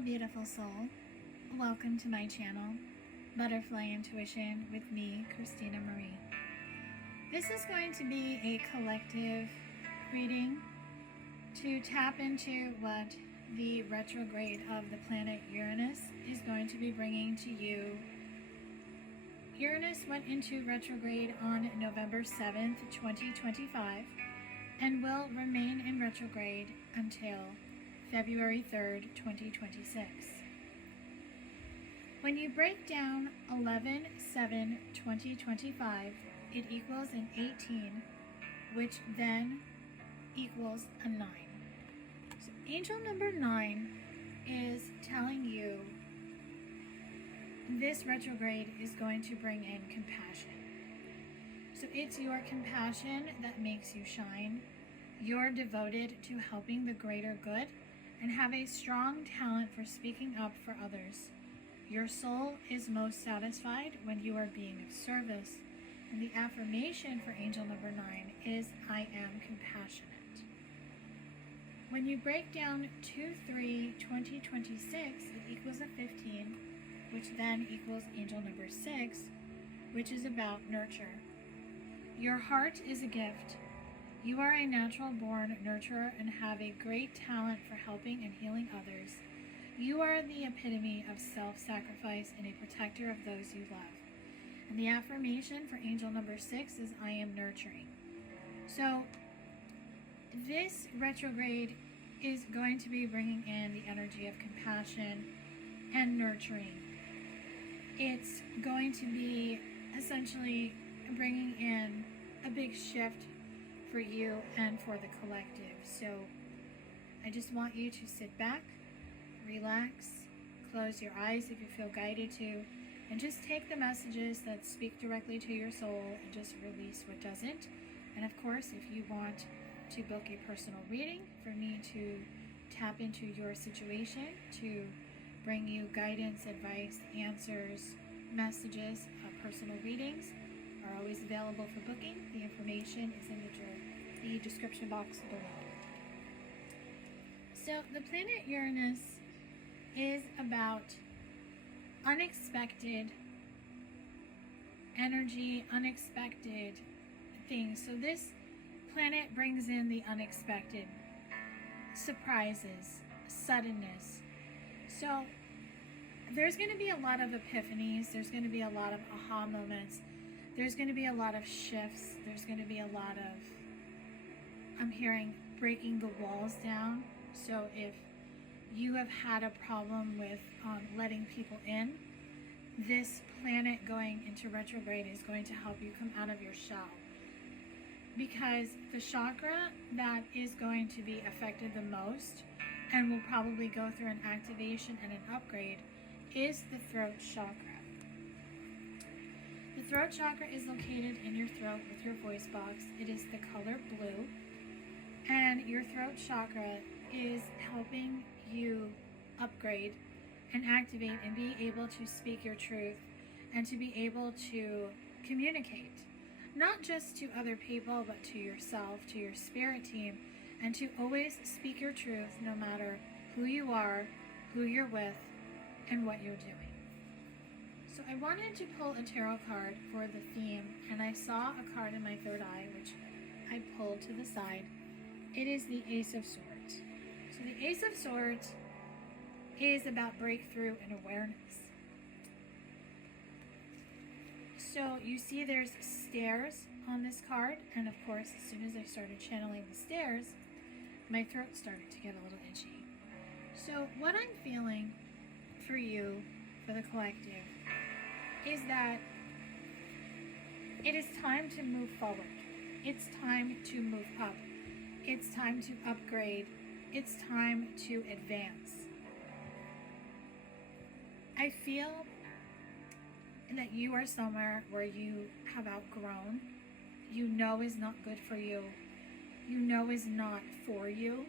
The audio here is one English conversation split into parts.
beautiful soul. Welcome to my channel, Butterfly Intuition, with me, Christina Marie. This is going to be a collective reading to tap into what the retrograde of the planet Uranus is going to be bringing to you. Uranus went into retrograde on November 7th, 2025, and will remain in retrograde until February 3rd, 2026. When you break down 11/7/2025, it equals an 18, which then equals a 9. So angel number 9 is telling you this retrograde is going to bring in compassion. So it's your compassion that makes you shine. You're devoted to helping the greater good and have a strong talent for speaking up for others. Your soul is most satisfied when you are being of service. And the affirmation for angel number 9 is, I am compassionate. When you break down 2/3/2026, it equals a 15, which then equals angel number 6, which is about nurture. Your heart is a gift. You are a natural born nurturer and have a great talent for helping and healing others. You are the epitome of self-sacrifice and a protector of those you love. And the affirmation for angel number 6 is, I am nurturing. So this retrograde is going to be bringing in the energy of compassion and nurturing. It's going to be essentially bringing in a big shift for you and for the collective. So I just want you to sit back, relax, close your eyes if you feel guided to, and just take the messages that speak directly to your soul and just release what doesn't. And of course, if you want to book a personal reading for me to tap into your situation, to bring you guidance, advice, answers, messages, personal readings are always available for booking. The information is in the description box below. So the planet Uranus is about unexpected energy, unexpected things. So this planet brings in the unexpected, surprises, suddenness. So there's going to be a lot of epiphanies. There's going to be a lot of aha moments. There's going to be a lot of shifts. There's going to be a lot of, I'm hearing, breaking the walls down. So if you have had a problem with letting people in, this planet going into retrograde is going to help you come out of your shell. Because the chakra that is going to be affected the most and will probably go through an activation and an upgrade is the throat chakra. The throat chakra is located in your throat with your voice box. It is the color blue. And your throat chakra is helping you upgrade and activate and be able to speak your truth and to be able to communicate, not just to other people, but to yourself, to your spirit team, and to always speak your truth no matter who you are, who you're with, and what you're doing. So I wanted to pull a tarot card for the theme, and I saw a card in my third eye, which I pulled to the side. It is the Ace of Swords. So the Ace of Swords is about breakthrough and awareness. So you see there's stairs on this card, and of course, as soon as I started channeling the stairs, my throat started to get a little itchy. So what I'm feeling for you, for the collective, is that it is time to move forward. It's time to move up. It's time to upgrade. It's time to advance. I feel that you are somewhere where you have outgrown, you know is not good for you, you know is not for you,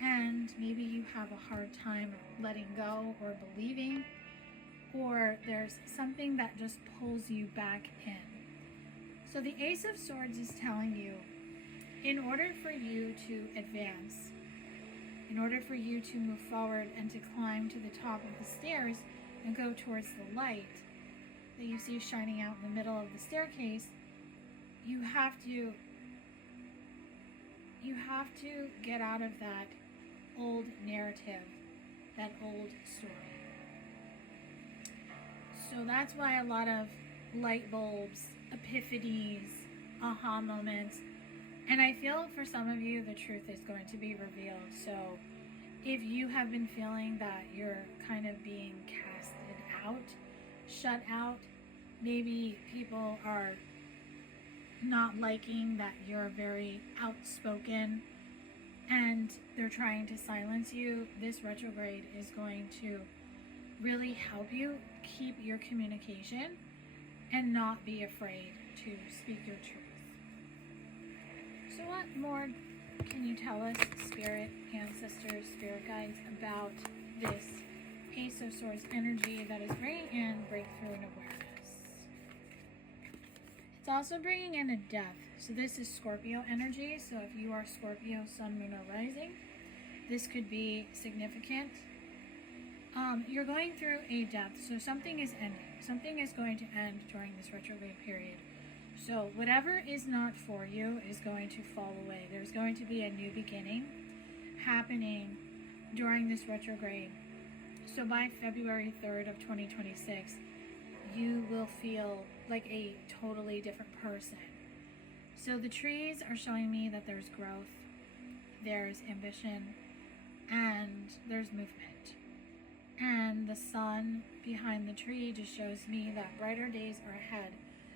and maybe you have a hard time letting go or believing, or there's something that just pulls you back in. So the Ace of Swords is telling you, in order for you to advance, in order for you to move forward and to climb to the top of the stairs and go towards the light that you see shining out in the middle of the staircase, you have to get out of that old narrative, that old story. So that's why a lot of light bulbs, epiphanies, aha moments, and I feel for some of you the truth is going to be revealed. So if you have been feeling that you're kind of being casted out, shut out, maybe people are not liking that you're very outspoken and they're trying to silence you, this retrograde is going to really help you keep your communication and not be afraid to speak your truth. So what more can you tell us, Spirit, Ancestors, Spirit Guides, about this Ace of Swords energy that is bringing in breakthrough and awareness? It's also bringing in a death. So this is Scorpio energy. So if you are Scorpio, Sun, Moon, or Rising, this could be significant. You're going through a death. So something is ending. Something is going to end during this retrograde period. So whatever is not for you is going to fall away. There's going to be a new beginning happening during this retrograde. So by February 3rd of 2026, you will feel like a totally different person. So the trees are showing me that there's growth, there's ambition, and there's movement. And the sun behind the tree just shows me that brighter days are ahead.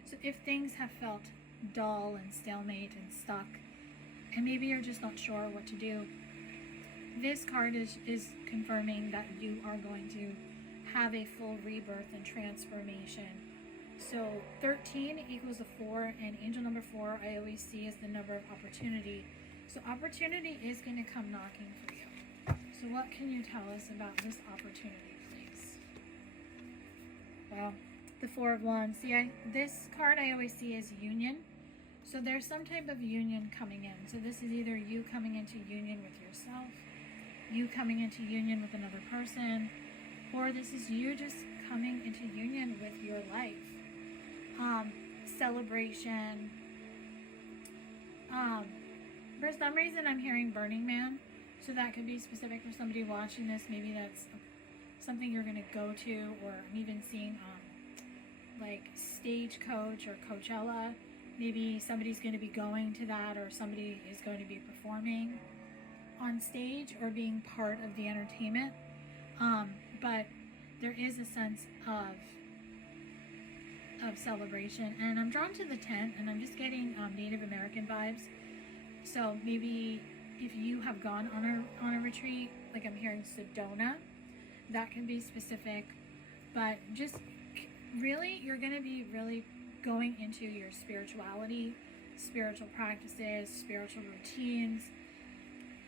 So if things have felt dull and stalemate and stuck, and maybe you're just not sure what to do, this card is confirming that you are going to have a full rebirth and transformation. So 13 equals a 4, and angel number 4 I always see as the number of opportunity. So opportunity is going to come knocking for you. So what can you tell us about this opportunity, please? Well, the 4 of Wands. See, this card I always see as union. So there's some type of union coming in. So this is either you coming into union with yourself, you coming into union with another person, or this is you just coming into union with your life. Celebration. For some reason I'm hearing Burning Man. So that could be specific for somebody watching this. Maybe that's something you're going to go to, or I'm even seeing like Stagecoach or Coachella. Maybe somebody's going to be going to that, or somebody is going to be performing on stage or being part of the entertainment. But there is a sense of celebration, and I'm drawn to the tent, and I'm just getting Native American vibes. So maybe if you have gone on a retreat, like I'm hearing Sedona, that can be specific. But just really, you're going to be really going into your spirituality, spiritual practices, spiritual routines,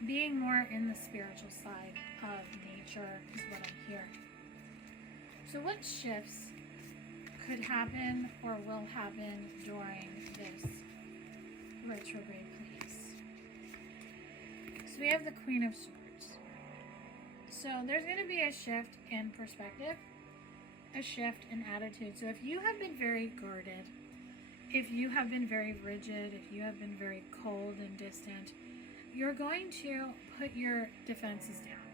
being more in the spiritual side of nature is what I'm hearing. So what shifts could happen or will happen during this retrograde, please? So we have the Queen of Swords. So there's going to be a shift in perspective, a shift in attitude. So if you have been very guarded, if you have been very rigid, if you have been very cold and distant, you're going to put your defenses down,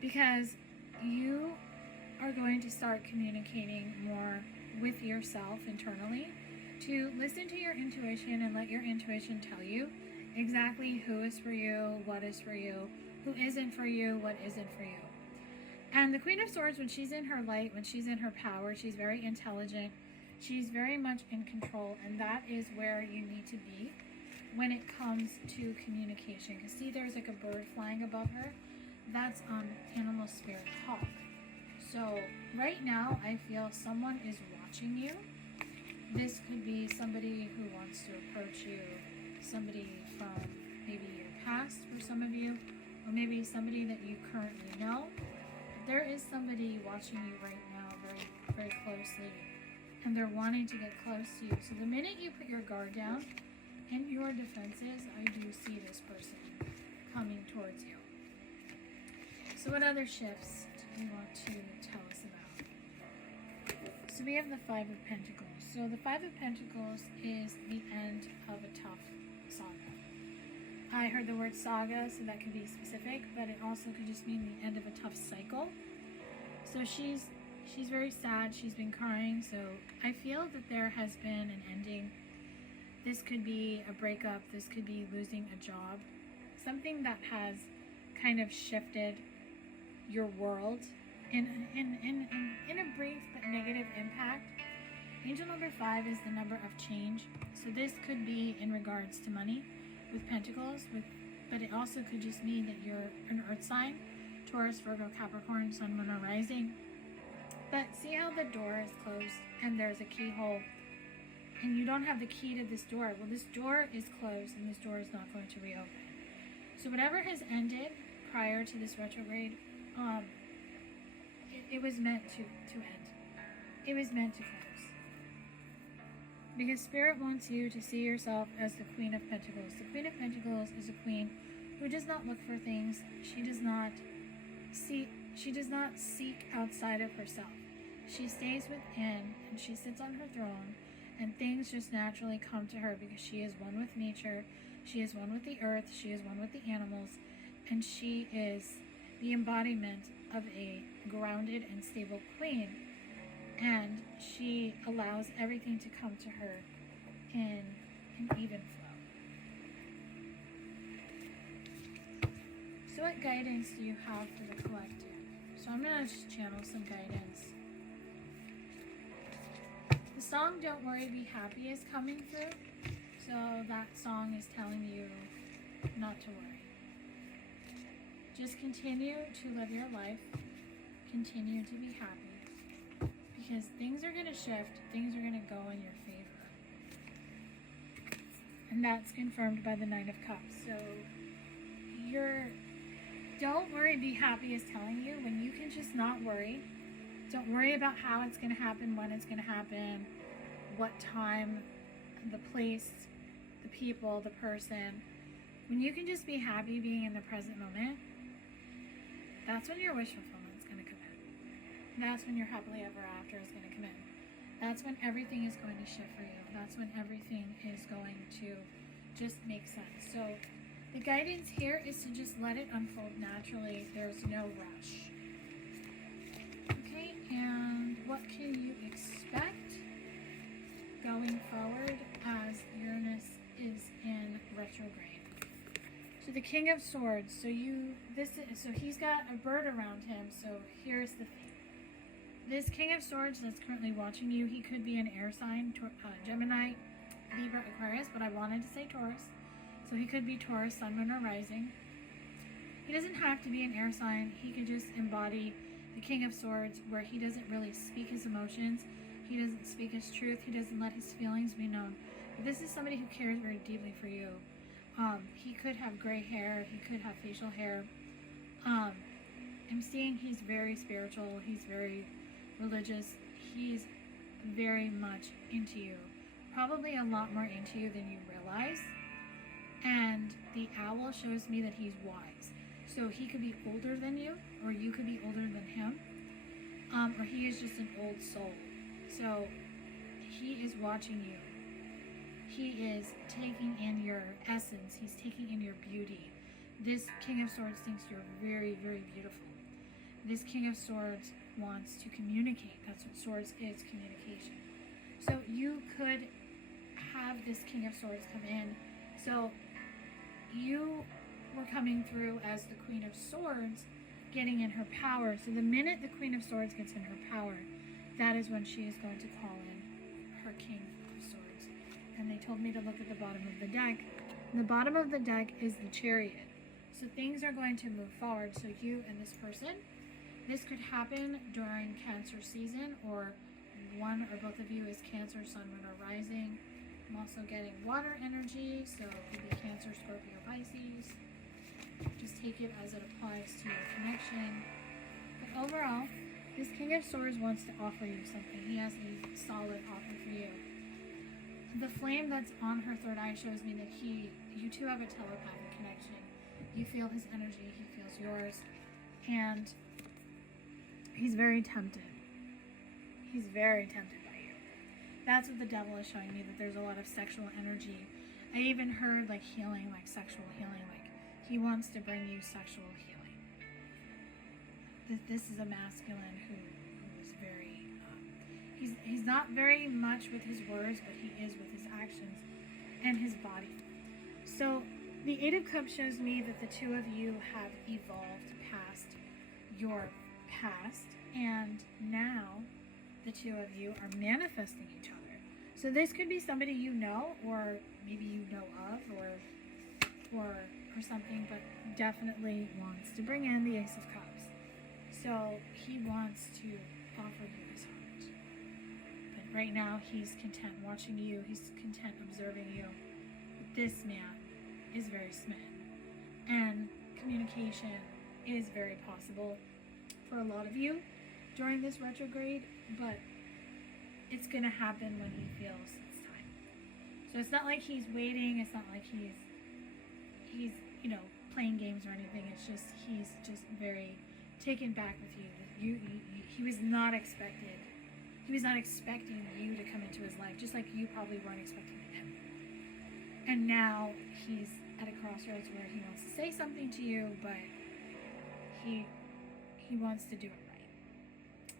because you are going to start communicating more with yourself internally, to listen to your intuition and let your intuition tell you exactly who is for you, what is for you, who isn't for you, what isn't for you. And the Queen of Swords, when she's in her light, when she's in her power, she's very intelligent, she's very much in control, and that is where you need to be when it comes to communication. Because see, there's like a bird flying above her. That's animal spirit hawk. So right now I feel someone is watching you. This could be somebody who wants to approach you, somebody from maybe your past for some of you, or maybe somebody that you currently know. There is somebody watching you right now very, very closely, and they're wanting to get close to you. So the minute you put your guard down and your defenses, I do see this person coming towards you. So what other shifts do you want to tell us about? So we have the Five of Pentacles. So the Five of Pentacles is the end of a tough saga. I heard the word saga, so that could be specific, but it also could just mean the end of a tough cycle. So she's very sad. She's been crying. So I feel that there has been an ending. This could be a breakup. This could be losing a job. Something that has kind of shifted your world in a brief but negative impact. Angel number 5 is the number of change. So this could be in regards to money with Pentacles, but it also could just mean that you're an earth sign, Taurus, Virgo, Capricorn, Sun, Moon, or Rising. But see how the door is closed and there's a keyhole, and you don't have the key to this door. Well, this door is closed and this door is not going to reopen. So whatever has ended prior to this retrograde, it was meant to end. It was meant to close. Because Spirit wants you to see yourself as the Queen of Pentacles. The Queen of Pentacles is a queen who does not look for things. She does not seek outside of herself. She stays within and she sits on her throne, and things just naturally come to her because she is one with nature. She is one with the earth. She is one with the animals, and she is the embodiment of a grounded and stable queen. And she allows everything to come to her in an even flow. So what guidance do you have for the collective? So I'm going to just channel some guidance. The song Don't Worry, Be Happy is coming through. So that song is telling you not to worry. Just continue to live your life. Continue to be happy. Because things are going to shift, things are going to go in your favor. And that's confirmed by the Nine of Cups. So your Don't Worry, Be Happy is telling you when you can just not worry. Don't worry about how it's going to happen, when it's going to happen, what time, the place, the people, the person. When you can just be happy being in the present moment, that's when your wish fulfillment is going to come in. That's when your happily ever after is going to come in. That's when everything is going to shift for you. That's when everything is going to just make sense. So the guidance here is to just let it unfold naturally. There's no rush. Okay, and what can you expect going forward as Uranus is in retrograde? So the King of Swords. So he's got a bird around him. So here's the thing. This King of Swords that's currently watching you, he could be an air sign, Gemini, Libra, Aquarius, but I wanted to say Taurus. So he could be Taurus, Sun, Moon, or Rising. He doesn't have to be an air sign. He could just embody the King of Swords, where he doesn't really speak his emotions. He doesn't speak his truth. He doesn't let his feelings be known. But this is somebody who cares very deeply for you. He could have gray hair. He could have facial hair. I'm seeing he's very spiritual. He's very religious. He's very much into you, probably a lot more into you than you realize. And the owl shows me that he's wise, so he could be older than you, or you could be older than him, or he is just an old soul. So he is watching you. He is taking in your essence. He's taking in your beauty. This King of Swords thinks you're very, very beautiful. This King of Swords wants to communicate. That's what Swords is, communication. So you could have this King of Swords come in. So you were coming through as the Queen of Swords, getting in her power. So the minute the Queen of Swords gets in her power, that is when she is going to call in her King of Swords. And they told me to look at the bottom of the deck. And the bottom of the deck is the Chariot. So things are going to move forward. So you and this person, this could happen during Cancer season, or one or both of you is Cancer, Sun, Moon, or Rising. I'm also getting water energy, so it could be Cancer, Scorpio, Pisces. Just take it as it applies to your connection. But overall, this King of Swords wants to offer you something. He has a solid offer for you. The flame that's on her third eye shows me that you two have a telepathic connection. You feel his energy, he feels yours. And he's very tempted. He's very tempted by you. That's what the devil is showing me, that there's a lot of sexual energy. I even heard like healing, like sexual healing, like he wants to bring you sexual healing. This is a masculine who is very, he's not very much with his words, but he is with his actions and his body. So the Eight of Cups shows me that the two of you have evolved past your past, and now the two of you are manifesting each other. So this could be somebody you know, or maybe you know of, or something, but definitely wants to bring in the Ace of Cups. So he wants to offer you his heart. But right now he's content watching you, he's content observing you. This man is very smitten. And communication is very possible for a lot of you during this retrograde, but it's going to happen when he feels it's time. So it's not like he's waiting, it's not like he's you know, playing games or anything. It's just he's just very taken back with you. He was not expecting you to come into his life, just like you probably weren't expecting him. And now he's at a crossroads where he wants to say something to you, but he wants to do it right.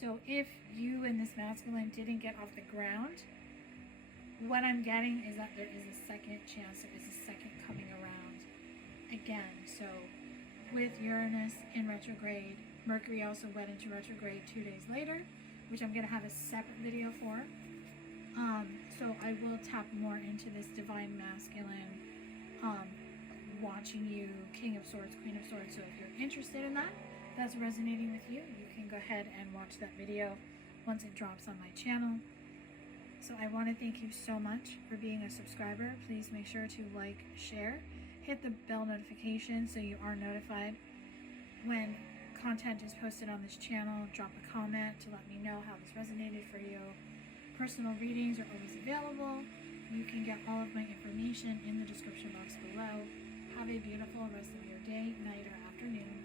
So if you and this masculine didn't get off the ground, what I'm getting is that there is a second chance, there is a second coming around again. So with Uranus in retrograde, Mercury also went into retrograde 2 days later, which I'm going to have a separate video for. So I will tap more into this divine masculine, watching you, King of Swords, Queen of Swords. So if you're interested in that, that's resonating with you, you can go ahead and watch that video once it drops on my channel. So I want to thank you so much for being a subscriber. Please make sure to like, share, hit the bell notification so you are notified when content is posted on this channel. Drop a comment to let me know how this resonated for you. Personal readings are always available. You can get all of my information in the description box below. Have a beautiful rest of your day, night, or afternoon.